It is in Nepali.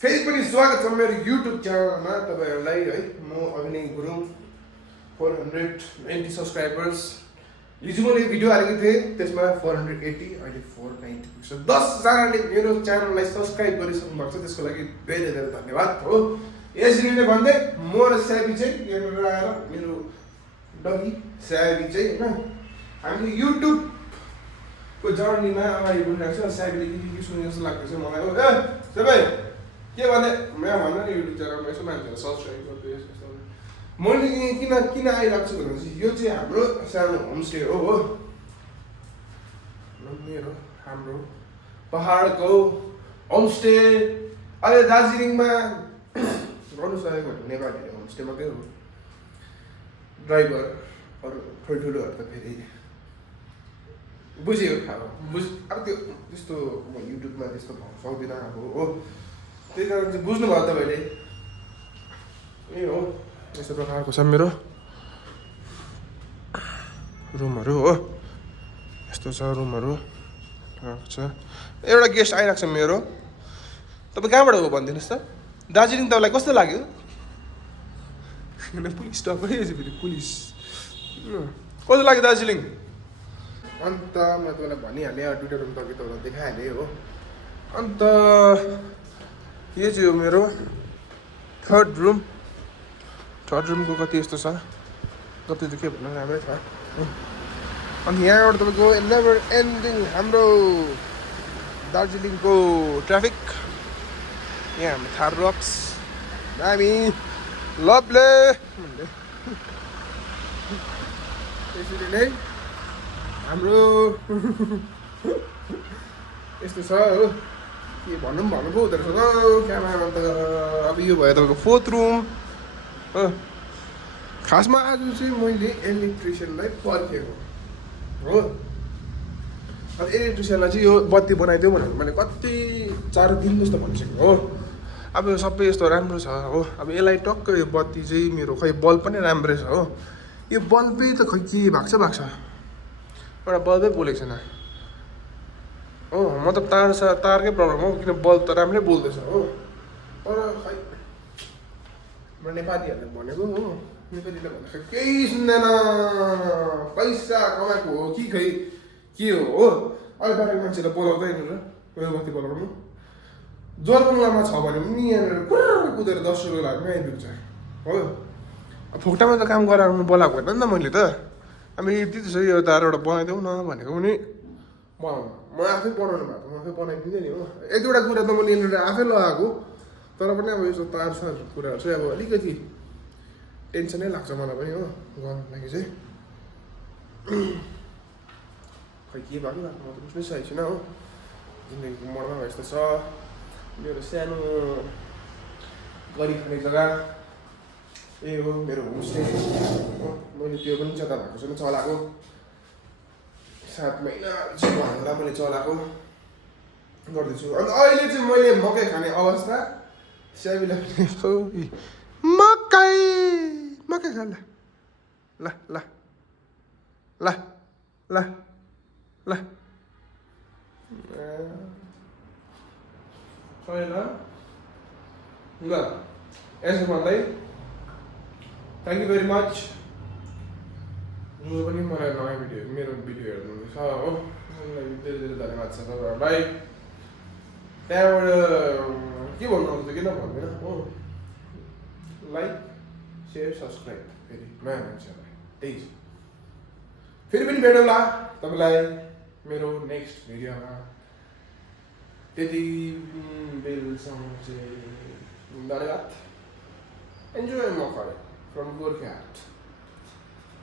फेरि पनि स्वागत छ मेरो युट्युब च्यानलमा तपाईँहरूलाई है। म अभिनय गुरुङ 490 सब्सक्राइबर्स। हिजो मैले भिडियो हालेको थिएँ, त्यसमा 480, अहिले 490 पुग्छ। 10जनाले मेरो च्यानललाई सब्सक्राइब गरिसक्नु भएको छ, त्यसको लागि धेरै धेरै धन्यवाद हो। यसरी नै भन्दै म र स्याबी चाहिँ यहाँनिर आएर मेरो डगी स्याबी चाहिँ होइन हामीले युट्युबको जर्नीमा अगाडि बढिरहेको छ। स्याबीले के सुने जस्तो लाग्दैछ मलाई हो। ए सबै के भने मैं भन्दा नि युट्युब च्यानलमा यसो मान्छेहरू सब्सक्राइब गर्दै यस्तो मैले किन आइरहेको छु भनेपछि यो चाहिँ हाम्रो सानो होमस्टे हो। हाम्रो पहाडको होमस्टे अहिले दार्जिलिङमा गर्नु सकेको नेपालीले होमस्टे मात्रै हो। ड्राइभर अरू ठुल्ठुलोहरू त फेरि बुझ्यो अब त्यो त्यस्तो म युट्युबमा त्यस्तो भन्न सक्दिनँ अब हो। त्यही कारण चाहिँ बुझ्नुभयो तपाईँले। ए हो यस्तो प्रकारको छ मेरो रुमहरू हो। यस्तो छ रुमहरू छ। एउटा गेस्ट आइरहेको छ मेरो। तपाईँ कहाँबाट हो भनिदिनुहोस् त। दार्जिलिङ तपाईँलाई कस्तो लाग्यो? पुलिस स्टप है फेरि पुलिस कस्तो लाग्यो दार्जिलिङ? अन्त म तपाईँलाई भनिहालेँ, दुइटा रुम त तपाईँलाई देखाइहालेँ हो। अन्त यो चाहिँ हो मेरो थर्ड रुमको कति यस्तो छ, कति त के भन्नु राम्रै छ। अनि यहाँबाट तपाईँको नेभर एन्डिङ हाम्रो दार्जिलिङको ट्राफिक। यहाँ हाम्रो थार रक्स दामी लभले यसरी नै हाम्रो यस्तो छ हो। के भन्नु पनि भन्नु पो हुँदो रहेछ क्यामेरामा त। अब यो भयो तपाईँको फोर्थ रुम हो। खासमा आज चाहिँ मैले इलेक्ट्रिसियनलाई पर्खेको हो। अब इलेक्ट्रिसियनलाई चाहिँ यो बत्ती बनाइदियो भनेर मैले कति 4 दिन जस्तो भनिसकेको हो। अब यो सबै यस्तो राम्रो छ हो। अब यसलाई टक्क यो बत्ती चाहिँ मेरो खै बल्ब पनि राम्रै छ हो। यो बल्बै त खै के भएको छ एउटा बल्बै बोलेको छैन हो। मतलब तारकै प्रब्लम हो, किन बल्ब त राम्रै बोल्दैछ हो। तर खै म नेपालीहरूले भनेको हो, नेपालीले भन्दाखेरि केही सुन्दैन, पैसा कमाएको हो कि खै के हो। अहिले बाहिरको मान्छेलाई बोलाउँदैन र उयो बत्ती बोलाउनु। जोरबङ्गलामा छ भने पनि यहाँनिर कुदेर 10 रुपियाँ लाग्ने आइपुग्छ हो। फोक्टामा त काम गराउनु बोलाएको होइन नि त मैले त। अब यति त छ यो तार एउटा बनाइदेऊ न भनेको पनि म आफै बनाउनु भएको म आफै बनाइदिँदै नि हो। एक दुईवटा कुरा त मैले यहाँनिर आफै लगाएको, तर पनि अब यस्तो तार सार कुराहरू चाहिँ अब अलिकति टेन्सनै लाग्छ मलाई पनि हो गर्नुको लागि चाहिँ। खै के भएको म त बुझ्नै सकेको छैन हो। जिन्दगीको मोडमा यस्तो छ मेरो सानो गरिखाने जग्गा। यही हो मेरो होमस्टे हो। मैले त्यो पनि जता भएको छैन चलाएको, 7 महिना चाहिँ होला मैले चलाएको गर्दैछु। अनि अहिले चाहिँ मैले मकै खाने अवस्था। स्याबीलाई मकै खा ल ल ल ल ल ल छैन ल यसो भन्दै थ्याङ्क यू भेरी मच। जो पनि मलाई नयाँ मेरो भिडियो हेर्नुहुँदैछ हो, धेरै धेरै धन्यवाद छ तपाईँहरूलाई। त्यहाँबाट के भन्नु आउँछ किन भन्दैन हो। लाइक सेयर सब्सक्राइब फेरि नयाँ मान्छेहरूलाई त्यही छ। फेरि पनि भेटौँला तपाईँलाई मेरो नेक्स्ट भिडियोमा। त्यति बेलसम्म चाहिँ धन्यवाद। एन्जोय मकै फ्रम गोर्खाहाट।